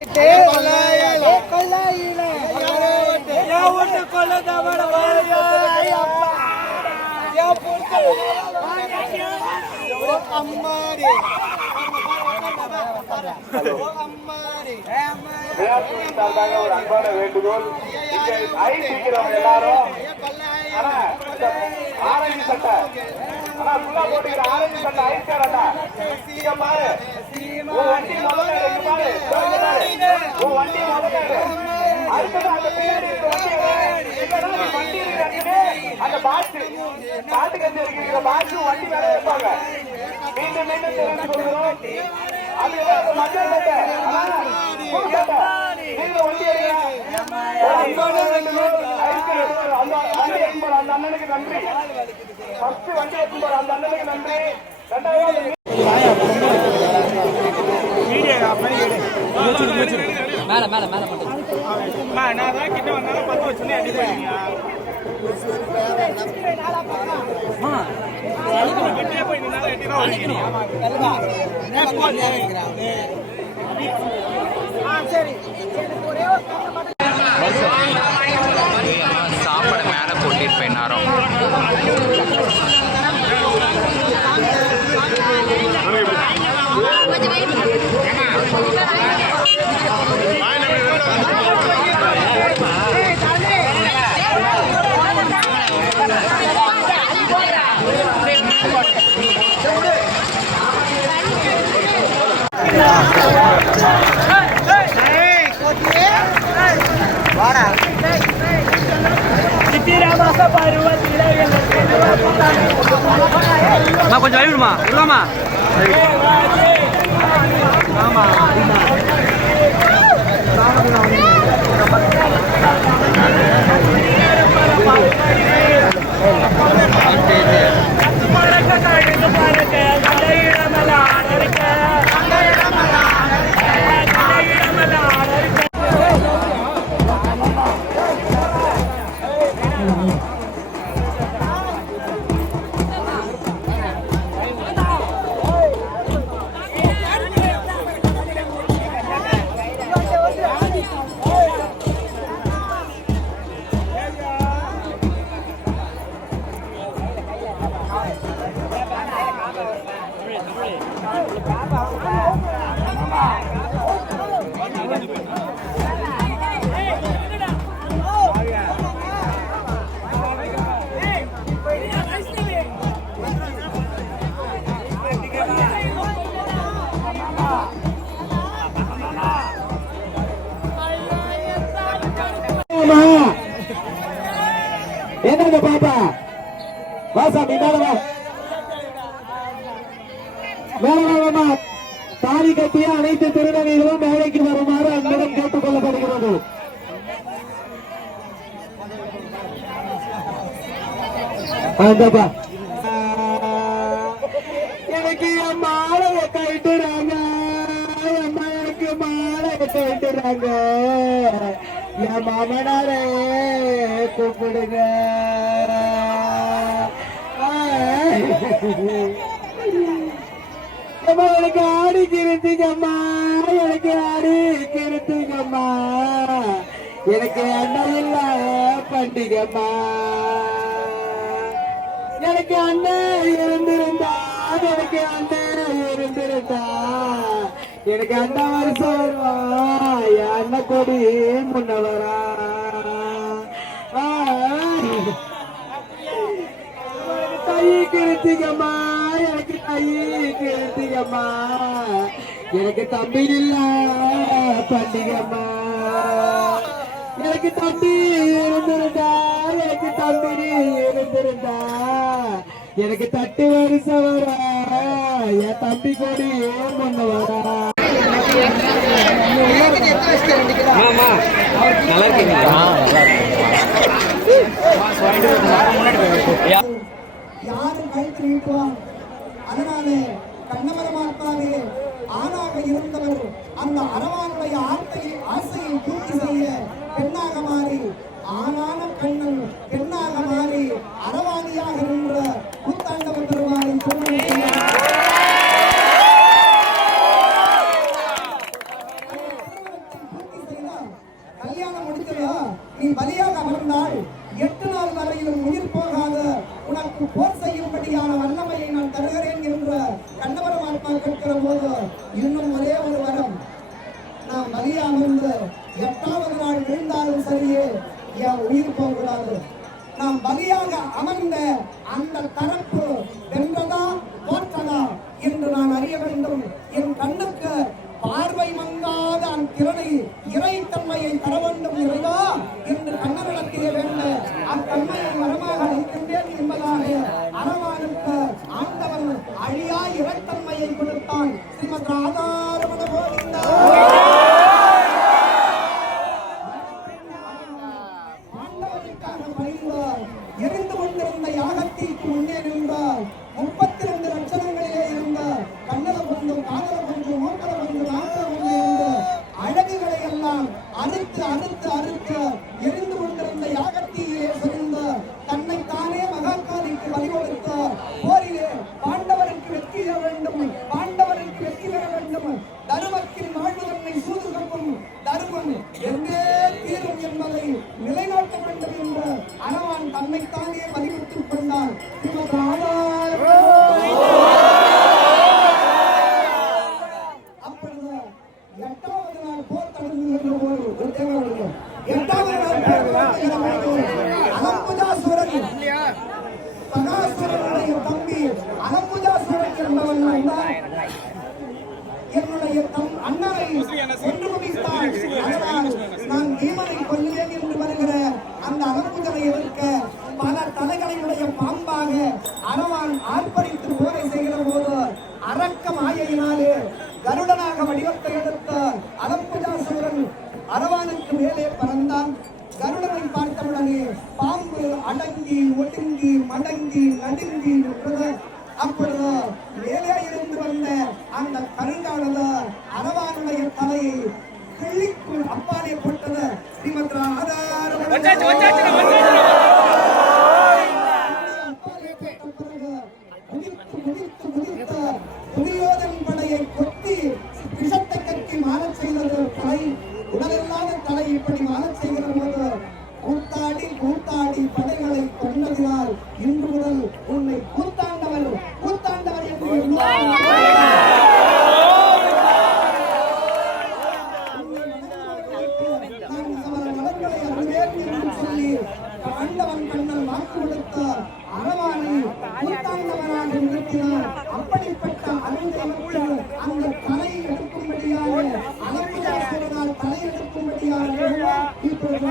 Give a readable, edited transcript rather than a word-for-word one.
ஒரு அன்பான வேண்டுகோள், எல்லாரும் ஆரஞ்சு சட்டை போட்டுக்கிற ஆரஞ்சு சட்டை ஐஸ்காரா பாரு, வண்டி வண்டி அடுத்தது அந்த பின்னாடி வண்டி அந்த பாட்டு காட்டு கஞ்சி இருக்கிற பாட்டு வண்டி வேலை வைப்பாங்க. மீண்டும் மீண்டும் தெரிந்து கொள்கிறோம், அது மக்கள் சட்டை நீங்க வண்டி அந்த அண்ணனுக்கு நன்றி. ஃபர்ஸ்ட் வண்டி எடுத்து அந்த அண்ணனுக்கு நன்றி. ரெண்டாவது மேல மேல மேல மட்டும் நான் தான் கிட்ட வந்தாலும் 10 வச்சுனே அடிப்பாங்க. வெட்டியே போய் நின்னால எட்டி தான் ஓடிக்கிறீங்க. சரி சாப்பாடு மேல போட்டிட்டு போயினாரோம். கொஞ்சம் விடுமா விடுவாமா என்னங்க பாப்பா வாசாமி மேலமா தாலி கட்டிய அனைத்து திருநங்கைகளும் வேலைக்கு வருமாறு அன்பிடம் கேட்டுக் கொள்ளப்படுகிறது. எனக்கு என் மாலைய கைட்டுறாங்க, எனக்கு மாலைய கைட்டுறாங்க, என் மாமனாரே கூப்பிடுங்க. எனக்கு ஆடி கிருத்துங்கம்மா, எனக்கு ஆடி கிருத்துங்கம்மா, எனக்கு அண்ணன் இல்ல பண்டிகம்மா, எனக்கு அண்ணன் இருந்திருந்தா, எனக்கு அண்ணன் இருந்திருந்தா, எனக்கு அண்ணன் வருஷம் வருவா, என் அண்ணன் கொடி முன்னவரா. தை கிருத்திகம்மா, எனக்கு தை கிருத்திகம்மா, எனக்கு தம்பி இல்ல பண்டிகம்மா, எனக்கு தம்பி இருந்திருந்தா, எனக்கு தம்பி இருந்திருந்தா, எனக்கு தட்டு வருஷம் வர, என் தம்பி கொடி முன்னவரா. நல்லா இருக்கீங்களா? யாரும் கை தூக்குவான். அதனாலே கண்ணமரமாக்காது ஆணாக இருந்தவர் அந்த அரவானுடைய ஆசையை பூர்த்தி செய்ய பெண்ணாக மாறி, ஆணான பெண்ணன் பெண்ணாக மாறி அரவாணியாக நின்ற கூத்தாண்டவ பெருமாளின் திருமணம் புரிஞ்சதா? நீ பலியாக அமர்ந்தால் 8 நாள் வரையிலும் உயிர் போகாத உனக்கு போர் செய்யும்படியான வல்லமையை நான் தருகிறேன் என்ற கண்ணவரம் ஆத்மா கேட்கிற போது இன்னும் ஒரே ஒரு வரம், நான் பலியாக அமர்ந்து 8வது நாள் விழுந்தாலும் சரியே என் உயிர் போகக்கூடாது. நாம் பலியாக அமர்ந்த அந்த தரப்பு வென்றதா தோற்றதா என்று நான் அறிய வேண்டும். என் கண்ணுக்கு பார்வை மங்காத அந்த திறனை இறைத்தன்மையை தர வேண்டும் இறைவா என்று கண்ணவளத்திலே வேண்ட அத்தன்மையை வரமாக அளிக்கின்றேன் என்பதாக அரவானுக்கு ஆண்டவன் அழியா இறைத்தன்மையை கொடுத்தான். ஸ்ரீமத் ராதாரமண கோவிந்தா. எரிந்து கொண்டிருந்த யாகத்திற்கு முன்னே நின்றார். 32 லட்சணங்களிலே இருந்த கண்ணல கொண்டும் காதல கொண்டும் மூக்கல கொண்டும் நாக்கல கொண்டு இருந்த அழகுகளை எல்லாம் அறுத்து அறுத்து அறுத்து எரிந்து கொண்டிருந்த யாகத்திலே செறிந்த தன்னைத்தானே மகாகாலிக்கு பலி கொடுத்தார். போரிலே பாண்டவருக்கு வெற்றி பெற வேண்டும், பாண்டவருக்கு வெற்றி பெற வேண்டும். தருமத்தின் வாழ்வதன்மை சூதுகப்பும் தருமம் எங்கே தீரும் என்பதை நிலைநாட்ட வேண்டும் என்று அரவான் தன்னைத்தானே பலிவிட்டுக் கொண்டான். அப்பொழுது 8வது நாள் போர் தொடங்குகின்ற போது 8வது நாள் போர் தொடங்குகிற போது அலம்புஜாசுரன் பகாசுரனுடைய தம்பி அலம்புஜாசுரன் என்பவன் என்னுடைய அண்ணனை கொன்று குவித்தான். அதனால் நான் பீமனை கொல்லுவேன் என்று வருகிற அந்த அலம்புஜனை எதிர்க்க பல தலைகளையுடைய பாம்பாக அரவான் ஆர்ப்பரித்து போரை செய்கிற போது அரக்க மாயையினாலே கருடனாக வடிவத்தை எடுத்த அலம்புஜாசுரன் அரவானுக்கு மேலே பறந்தான். கருடனை பார்த்தவுடனே பாம்பு அடங்கி ஒடுங்கி மடங்கி நடுங்கி நின்றது. அப்பொழுது மேலே இருந்து வந்த அந்த கருங்காலத அரவானுடைய தலையை கிள்ளிக்குள் அப்பாலே போட்டது. ஸ்ரீமத் ராதாரமண துரியோதன் படையை கொத்தி விஷத்தை கட்டி மாறச் செய்தது தலை. உடலில்லாத தலை இப்படி மாறச் செய்கிற போது கூத்தாடி கூத்தாடி படைகளை கொண்டதினால் இன்று முதல் உன்னை கூத்தாண்டவர் கூத்தாண்டவர் என்று சொல்லி ஆண்டவன் கண்ணன் வாக்கு கொடுத்த அரவானை கூத்தாண்டவனாக நிறுத்தினார். அப்படிப்பட்ட அருந்தவனுக்கு அந்த தலை எடுக்கும்படியாக அலம்புஜாசுரனால் தலை எடுக்கும்படியாக இப்பொழுது